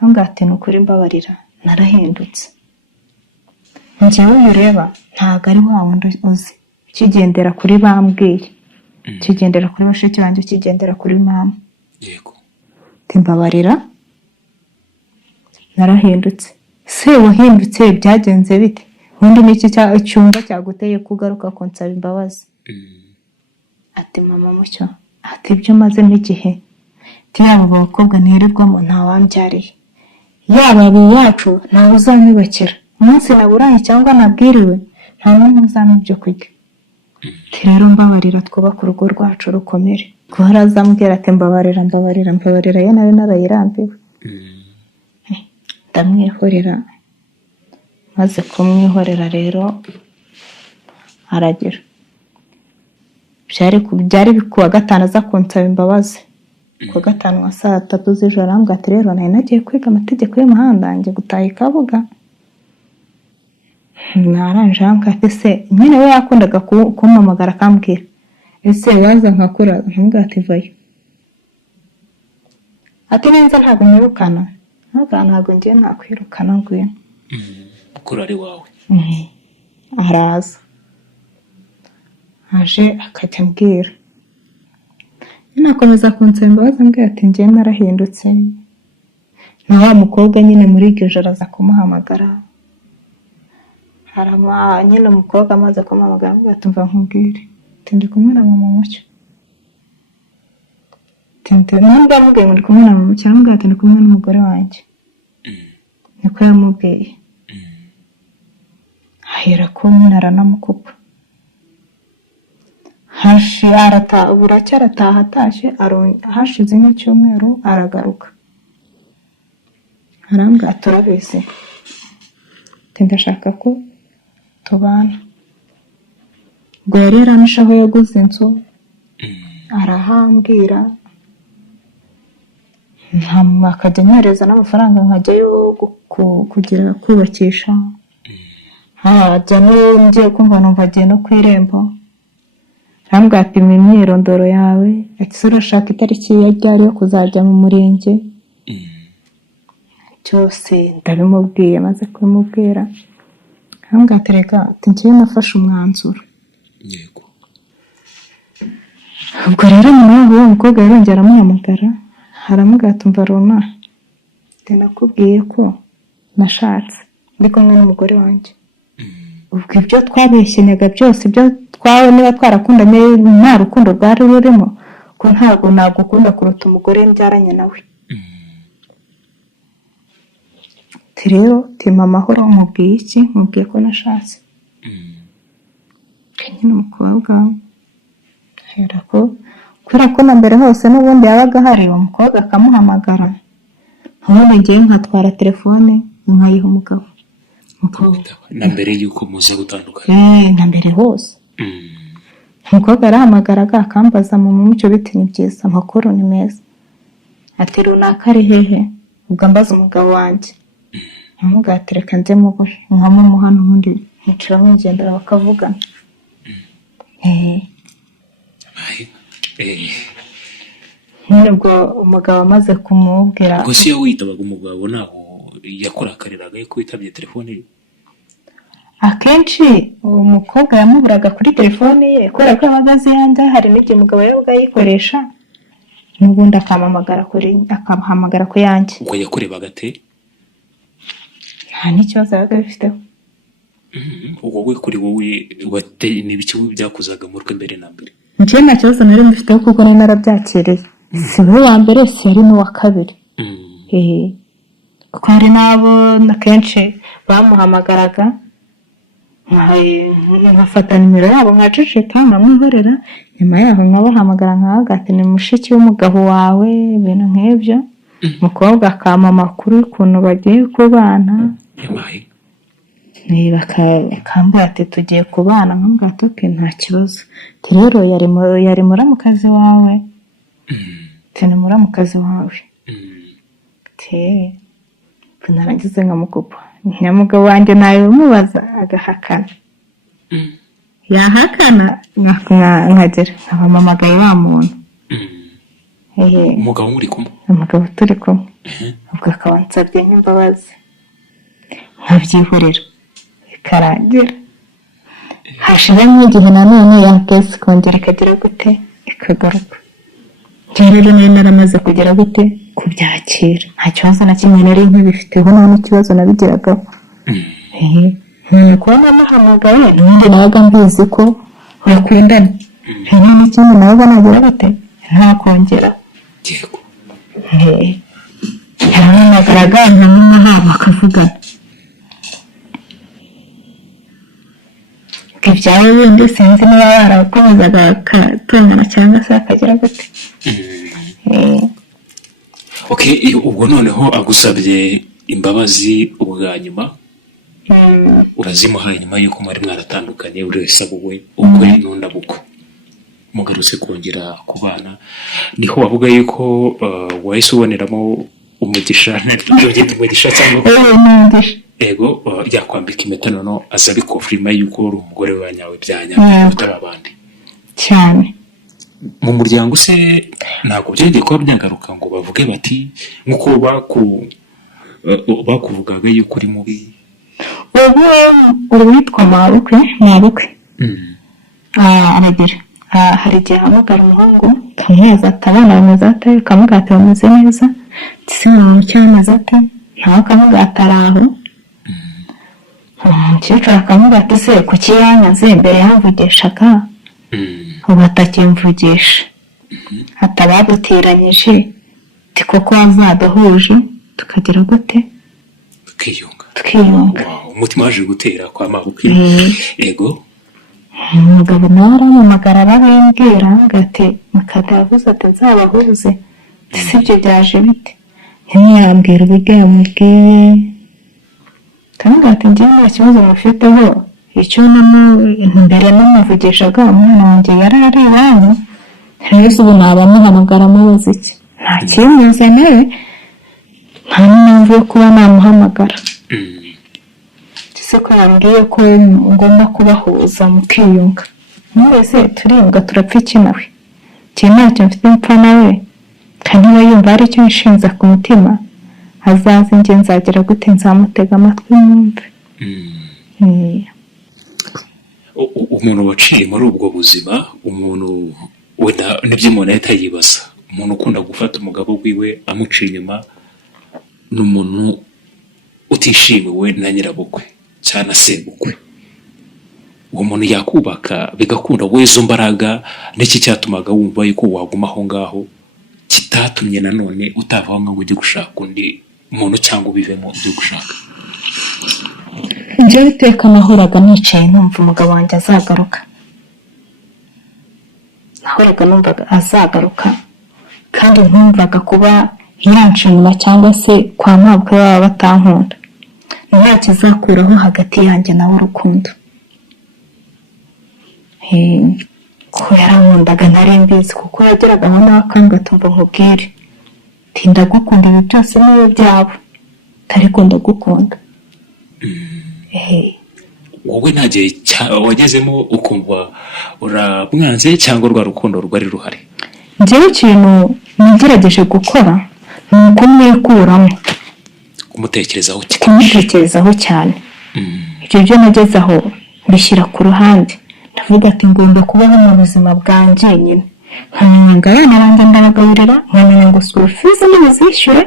ambwira ati nukuri mbabarira narahindutse, njyewe ureba ntago ari wa wundi uzi kigendera kuri bambwiye, kigendera kuri bashiki banjye, kigendera kuri mama. Yego. Timbabarira narahindutse. Se wahindutse byagenze bite? Undi niki cyumba cyaguteye kugaruka konsaba imbabazi? Ati mama mucyo, ati ibyo maze n'igihe yaba abakobwa nirirwamo ntawambyariye, yaba abo wacu ntawe uzamwibakira, umunsi naburaye cyangwa nabwiriwe nta n'umwe uzampa ibyo kurya. Rero mbabarira twubaka urugo rwacu rukomere. Guhora azambwira ati mbabarira ye nawe narayirambiwe. Ndamwihorera, maze kumwihorera rero aragira byari kuwa gatanu aza kunsaba imbabazi. Kuwa gatanu wa saa 3 z'ijoro arambwira ati rero nari nagiye kwiga amategeko y'umuhanda njye gutaha Kabuga. Naranje ati se nyine we yakundaga kumpamagara akambwira ese waza nkakura, nkambwira ati vayo. Ati nenza ntabwo mwirukana, ntabwo ngiye nakwirukana ngwino. Mukuru ari wawe. Araza aje akajya ambwira, nakomeza kunsaba imbabazi ambwira ati njye narahindutse. Na wa mukobwa nyine muri iryo joro aza kumuhamagara, nyine umukobwa amaze kumuhamagara ambwira ati mva nkubwire, ati ndi kumwe na mama mucyo. Ntabwo yamubwiye ngo ndi kumwe na mama mucyo, ambwira ati ndi kumwe n'umugore wanjye. Niko yamubwiye. Ahera ko nyine aranamukupa. Buracyarataha atashye, hashize nk'icyumweru aragaruka. Arambwira turabizi, ndashaka ko tubana. Ubwo yari yaranisha aho yaguze inzu, arahambwira akajya anyohereza n'amafaranga nkajyayo kugira kubakisha. Hajya ngiye kumva numva agiye no ku irembo, arambwira ati imyirondoro yawe, ati urashaka itariki ya ryari yo kuzajya mu murenge. Cyose ndabimubwiye, maze kubimubwira arambwira ati reka ati njyewe nafashe umwanzuro. Yego. ubwo rero nyuma yaho uwo mukobwa yarongera aramuhamagara aramubwira ati umva Roma nakubwiye ko nashatse ndi kumwe n'umugore wanjye ubwo ibyo twabeshyenyaga byose ibyo twawe niba twarakundanye nta rukundo rwari rurimo ko ntabwo nagukunda kuruta umugore mbyaranye nawe rero tima amahoro mubwiye iki mubwiye ko nashatse nyine umukobwa hera ko kubera ko na mbere hose n'ubundi yabaga hari uwo mukobwa akamuhamagara ubundi ngewe nkatwara telefone nkayiha umugabo na mbere y'uko muza gutandukana na mbere hose umukobwa arahamagaraga akambaza mu mucyo biti ni byiza amakuru ni meza ati runaka ari hehe ubwo ambaza umugabo wanjye nkamugatereka nze mugo nkamuha n'ubundi nkicara mugendera bakavugana nyine ubwo umugabo amaze kumubwira ubwo si iyo witabaga umugabo ntaho yakurakariraga yuko witabye telefone ye akenshi uwo mukobwa yamuburaga kuri telefone ye kubera ko yabaga azi yanjye hari n'igihe umugabo yabaga ayikoresha n'ubundi akamuhamagara ku yanjye ubwo yakurebaga ate nta n'ikibazo yabaga bifiteho wowe kuri wowe ni ibiki byakuzaga mu rwe mbere na mbere njyewe nta kibazo nari mbifiteho kuko nari narabyakiriye si we wa mbere si yari n'uwa kabiri kuko hari n'abo akenshi bamuhamagaraga nkafata nimero yabo nkaceceka nkamwihorera nyuma yaho nkabahamagara nkabagati ni mushiki w'umugabo wawe ibintu nk'ibyo umukobwa akampa amakuru y'ukuntu bagiye kubana bakambwira ati tugiye kubana nkambwira ati oke nta kibazo rero yari muramukazi wawe ni muramukazi wawe narangize nkamukupa nyamugabo wanjye nawe umubaza agahakana yahakana nkagera nkabamamagaye wa muntu umugabo muri kumwe umugabo turi kumwe ubwo akaba ansabye nk'imbabazi nkabyihorera bikarangira hashiramo igihe nanone yakesi kongera ikagira gute ikagaruka rero nari naramaze kugera gute kubyakira nta kibazo na kimwe nari nkibifiteho nta n'ikibazo nabigiragaho kuba namuhamagaye n'ubundi nabaga mbizi ko bakundana rero n'ikindi nabaga nagira gute ntakongera yaramuhamagaraga nkamuha bakavugana ibyawe bindi sinzi niba barakomezaga akatongana cyangwa se akagira gute ubwo noneho agusabye imbabazi ubwa nyuma urazimuhaye nyuma y'uko mwari mwaratandukanye buri wese abuwe ukore n'undabukwe mugarutse kongera kubana niho wavuga yuko wahise uboneramo umugisha umugisha cyangwa ego yakwambika impeta noneho aza bikofirima yuko uri umugore wa nyawe byanyawe utari abandi cyane mu muryango se ntabwo byongeye kuba byagaruka ngo bavuge bati nk'uko bakuvugaga yuko uri mubi ubu witwa mabukwe aragira hari igihe ahamagara umuhungu kamuheza ati abana bameze ate kamugati bameze neza ndetse mu cyameze ate nawe kamugati ari aho umukecuru akamugati se kuki yanyaze mbere yamvugishaga ubu atakimvugisha atabaduteranyije ati koko wazaduhuje tukagira gute tukiyunga umutima waje gutera kwa mabukwe ego umugabo nawe arampamagara arabimbwira ati mukada yavuze ati nzabahuze ese ibyo byaje bite ntiyambwira uburyo yamubwiye kandi ati njyewe nta kibazo mufiteho icyo mbere namuvugishaga umwana wanjye yari ari iwanyu rero ubu nabamuhamagara amubaza iki nta kimuza nawe nta n'impamvu yo kuba namuhamagara ko yambwiye ko ngomba kubahuza mukiyunga mwese turiyunga turapfa iki nawe igihe ntacyo mfite mpfa nawe kandi niba yumva hari icyo nshinza ku mutima azaze njye nzagira gute nzamutega amatwi mwumve umuntu waciye muri ubwo buzima umuntu wenda nibyo umuntu ahita yibaza, umuntu ukunda gufata umugabo wiwe amuciye inyuma n'umuntu utishimiwe na nyirabukwe cyangwa sebukwe, uwo muntu yakubaka bigakunda, we izo mbaraga n'iki cyatumaga wumva yuko waguma aho ngaho kitatumye nanone utavaho ngo ujye gushaka undi muntu cyangwa ubivemo ibyo gushaka? njyewe iteka nahoraga nicaye numva umugabo wanjye azagaruka, nahoraga numvaga azagaruka, kandi ntumvaga kuba yanca inyuma cyangwa se kwa mabukwe baba batankunda nta kizakuraho hagati yanjye nawe urukundo. Ko yarankundaga nari mbizi, kuko yageraga aho nawe akambwira tumva nkubwire tinda gukunda, ibi byose niyo byabo ariko ndagukunda. Wowe nta gihe wagezemo ukumva uramwanze cyangwa rwa rukundo rwari ruhari? njyewe ikintu nagerageje gukora ni ukumwikuramo, kumutekerezaho cyane. ibyo byo nageze aho mbishyira ku ruhande, ndavuga ati ngomba kubaho mu buzima bwanjye nyine, nkamenya ngo abana banjye ndabagaburira, nkamenya ngo school fees nibizishyure,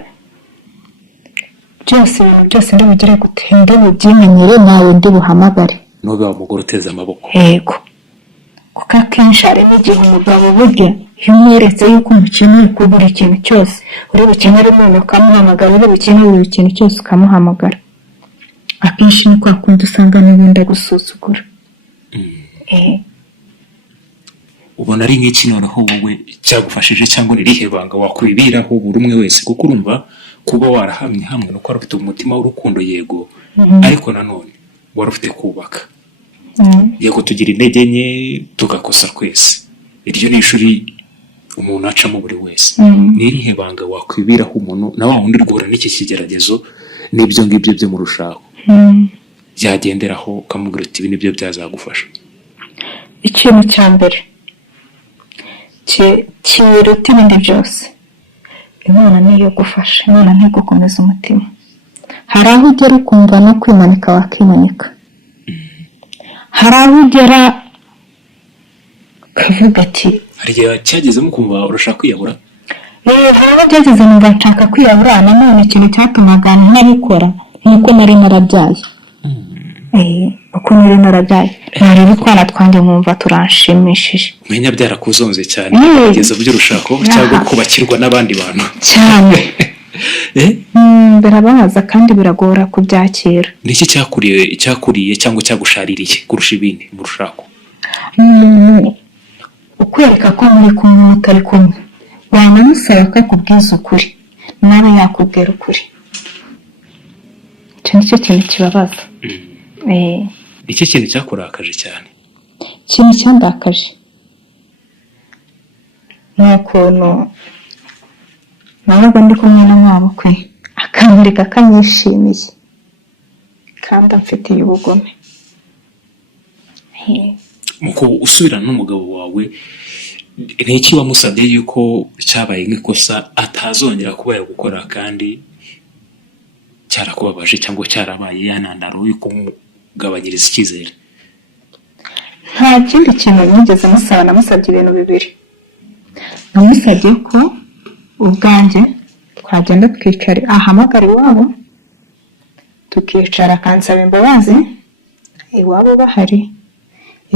byose ndabigire gute, ndabibyimenyere nawe ndibuhamagare. Nube wa mugore uteze amaboko. Yego, kuko akenshi hari n'igihe umugabo burya iyo umweretse yuko umukeneye ku buri kintu cyose, uri bukenere umuntu ukamuhamagara, uri bukenere buri kintu cyose ukamuhamagara, akenshi ni kwa kundi usanga n'ibindi gusuzugura. Ubona ari nk'iki noneho wowe cyagufashije cyangwa irihe banga wakwibiraho buri umwe wese? Kuko urumva kuba warahamye hamwe nuko wari ufite umutima w'urukundo, yego, ariko nanone wari ufite kubaka. Yego tugira intege nke tugakosa twese, iryo ni ishuri umuntu acamo buri wese. Ni irihe banga wakwibiraho umuntu na wa wundi rwura n'iki kigeragezo n'ibyo ngibyo byo mu rushako byagenderaho ukamubwira uti ibi nibyo byazagufasha? Ikintu cya mbere kiruta ibindi byose, Imana niyo gufasha, Imana ntigukomeza umutima. Hari aho ugera ukumva no kwimanika wakimanika, hari aho ugera kavuga ati hari igihe cyagezemo ukumva urashaka kwiyahura. Hari aho byageze numva nshaka kwiyahura, nanone ikintu cyatumaga ntabikora nuko nari narabyaye. Uko nari narabyaye nareba utwana twanjye nkumva turanshimishije. Umenya byarakuzonze cyane kugeza by'urushako cyangwa kubakirwa n'abandi bantu cyane. Birababaza kandi biragora kubyakira. Niki cyakuriye cyangwa cyagushaririye kurusha ibindi mu rushako? Ukwereka ko muri kumwe mutari kumwe, wanamusaba akakubwiza ukuri nawe yakubwira ukuri. Icyo nicyo kintu kibabaza. Iki kintu cyakurakaje cyane? Ikintu cyandakaje ni ukuntu nabaga ndi kumwe na mabukwe akamurika akanyishimiye kandi amfitiye ubugome. Muko usubirana n'umugabo wawe, n'iki wamusabye yuko cyabaye nk'ikosa atazongera kuba yagukora kandi cyarakubabaje cyangwa cyarabaye yanandaro yuko mugabanyiriza icyizere? Nta kindi kintu nigeze musaba, namusabye ibintu bibiri. Namusabye ko ubwanjye twagenda twicara, ahamagara iwabo tukicara akansaba imbabazi iwabo bahari.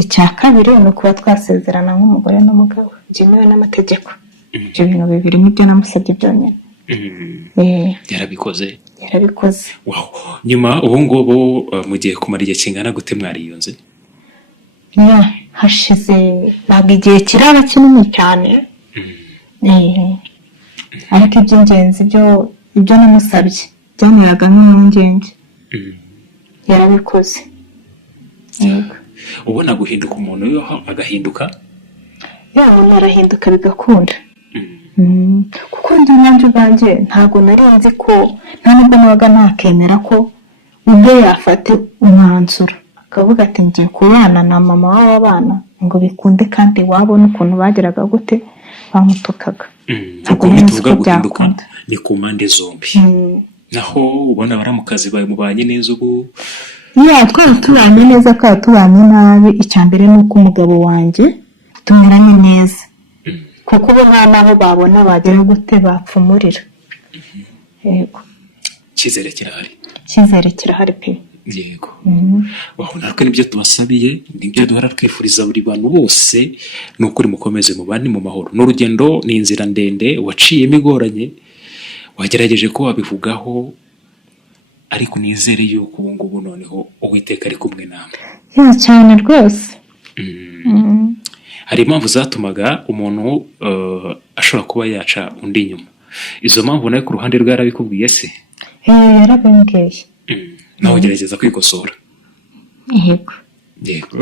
Icya kabiri ni ukuba twasezerana nk'umugore n'umugabo byemewe n'amategeko. Ibyo bintu bibiri nibyo namusabye byonyine. Yarabikoze? Yarabikoze. Wow. Nyuma ubu ngubu mugiye kumara igihe kingana gute mwariyunze? Hashize ntabwo igihe kiraba kinini cyane, ariko iby'ingenzi ibyo namusabye byanteraga nk'impungenge. Yarabikoze. Yego. Ubona guhinduka umuntu agahinduka? Umuntu arahinduka bigakunda. Kuko ndi nanjye ubwanjye ntabwo nari nzi ko, nta nubwo nabaga nakemera ko ubwo yafata umwanzuro akavuga ati ngiye kubana na mama w'abana ngo bikunde, kandi wabona ukuntu bageraga gute bamutukaga. Ntabwo tuvuga guhinduka ni ku mpande zombi. Naho ubona baramukazi bawe mubanye neza ubu? Twari tubanye neza, twari tubanye nabi. Icya mbere ni uko umugabo wanjye tumeranye neza, kuko ubu nta n'aho babona bagera gute bapfumurira. Yego, icyizere kirahari pe. Yego. Wabona ko nibyo tubasabiye, nibyo duhora twifuriza buri bantu bose, ni ukuri mukomeze mubane mu mahoro. N'urugendo ni inzira ndende waciyemo igoranye, wagerageje ko wabivugaho, ariko nizere yuko ubu ngubu noneho Uwiteka ari kumwe nawe. Cyane rwose. Hari impamvu zatumaga umuntu ashobora kuba yaca undi inyuma. Izo mpamvu nawe ku ruhande rwe yarabikubwiye se? Yarabimbwiye. Nawe ugerageza kwikosora. Yego.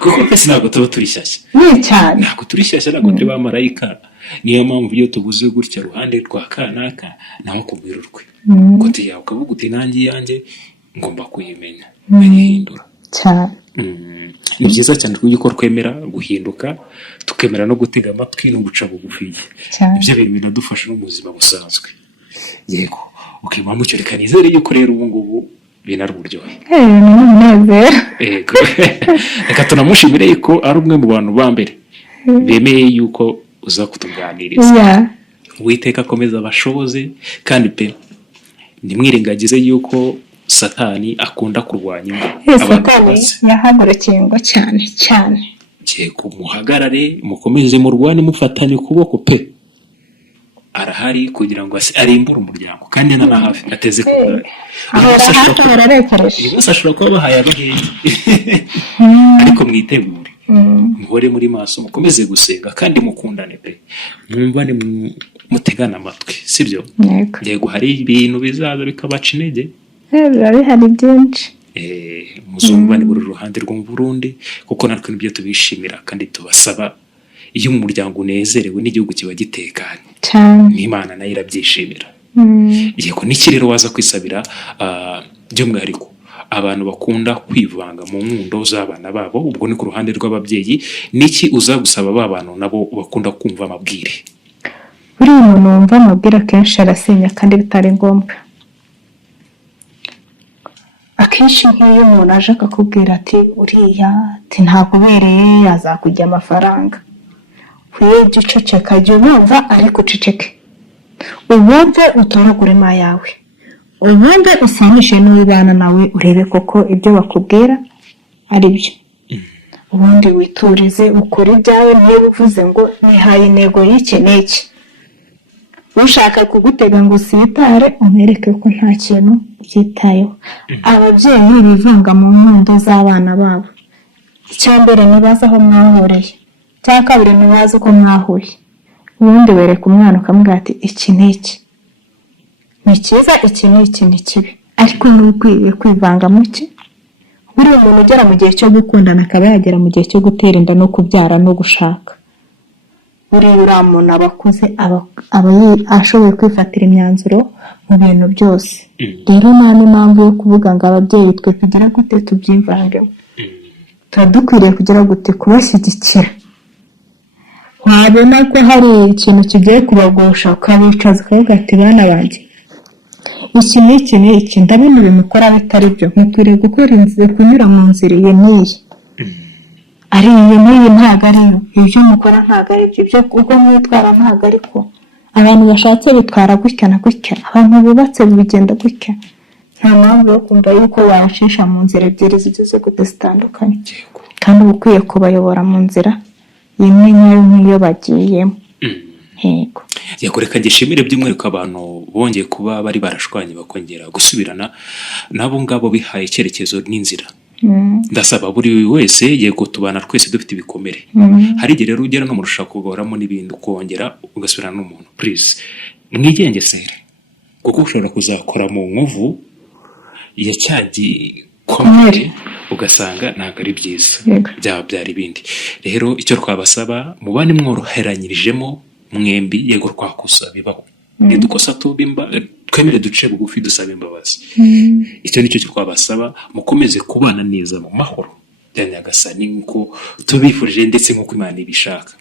Kuko twese ntabwo tuba turi shyashya. Cyane. Ntabwo turi shyashya, ntabwo turi bamarayika. Niyo mpamvu iyo tubuze gutya ruhande rwa kanaka nawe akubwira urwe. Kote yawe ukavuga uti nanjye iyanjye ngomba kuyimenya nkayihindura. Cyane. Ni byiza cyane ko twemera guhinduka, tukemera no gutega amatwi no guca bugufi. Ibyo bintu binadufasha no mu buzima busanzwe. Yego. Ukima mucyo reka nizere yuko rero ubu ngubu binari uburyohe. N'umunezero. Yego. Reka tunamushimire yuko ari umwe mu bantu ba mbere bemeye yuko uza kutuganiriza. Uwiteka akomeza abashoboze, kandi pe nimwirengagize yuko Satani akunda kurwanya Satani yahagurukiye ngo cyane. Yego, muhagarare mukomeze murwane mufatanye ukuboko pe. Arahari kugira ngo arimbure umuryango, kandi na hafi ateze kuba. Ibibazo ashobora kuba bahaye abaheye. Ariko mwitegure. Muhore muri maso, mukomeze gusenga kandi mukundane pe. Mwumvane mutegana amatwi, sibyo? Yego, hari ibintu bizaza bikabaca intege. Bihari byinshi. Muzumvane buri ruhande rwo mu Burundi, kuko natwe nibyo tubishimira kandi tubasaba. Iyo umuryango unezerewe n'igihugu kiba gitekanye. N'Imana nayo irabyishimira. Yego, niki rero waza kwisabira by'umwihariko abantu bakunda kwivanga mu nkundo z'abana babo, ubwo ni ku ruhande rw'ababyeyi, niki uza gusaba abantu nabo bakunda kumva amabwire? Buri muntu wumva amabwire akenshi arasenya kandi bitari ngombwa. Akenshi nk'iyo umuntu aje akakubwira ati uriya ati ntakubereye, azakujya amafaranga, wiyebye uceceka, jya ubumva ariko uceceke, ubumve utoraguremo ayawe, ubumve usanishe n'uwibana nawe, urebe koko ibyo bakubwira ari byo. Ubundi witurize ukora ibyawe, niba uvuze ngo nihaye intego y'iki n'iki, ushaka kugutega ngo usitare umwereke ko nta kintu ubyitayeho. Ababyeyi bivanga mu nkundo z'abana babo. Icya mbere nibaza aho mwahuriye, cya kabiri nibaza uko mwahuye. Ubundi wereka umwana ukamubwira ati iki n'iki ni cyiza, iki n'iki ni kibi, ariko ntukwiye kwivanga mu ki. Buri umuntu ugera mu gihe cyo gukundana akaba yagera mu gihe cyo gutera inda no kubyara no gushaka. Uriya muntu aba akuze, aba ashoboye kwifatira imyanzuro mu bintu byose. Rero nta n'impamvu yo kuvuga ngo ababyeyi twe tugira gute tubyivangemo. Tuba dukwiriye kugira gute kubashyigikira. Wabona ko hari ikintu kigiye kubagusha ukabicaza ukavuga ati bana banjye, iki n'iki n'iki ndabona ibintu ukora bitari byo, mukwiriye gukora inzira, kunyura mu nzira iyi n'iyi. Ari iyi n'iyi ntabwo ariyo, ibyo mukora ntabwo ari byo, ibyo ubwo mwitwara ntabwo ariko. Abantu bashatse bitwara gutya na gutya, abantu bubatse bigenda gutya. Nta mpamvu yo kumva yuko wayacisha mu nzira ebyiri zigize gute zitandukanye, kandi uba ukwiye kubayobora mu nzira imwe nk'iyo bagiyemo. Yego, reka ngishimire by'umwihariko abantu bongeye kuba bari barashwanye bakongera gusubirana, nabo ngabo bihaye icyerekezo n'inzira. Ndasaba buri wese, yego tubana twese dufite ibikomere. Hari igihe rero ugera no murusha kugoramo n'ibindi ukongera ugasubirana n'umuntu. Please mwigengesere, kuko ushobora kuzakora mu nkovu ya cyagikomere ugasanga ntabwo ari byiza, byaba byari ibindi. Rero icyo twabasaba, mubane mworoheranyirijemo mwembi, yego twakosa bibaho, nidukosa tubimba twemere duce bugufi dusaba imbabazi. Icyo nicyo twabasaba, mukomeze kubana neza mu mahoro bya Nyagasani nk'uko tubifurije ndetse nk'uko Imana ibishaka.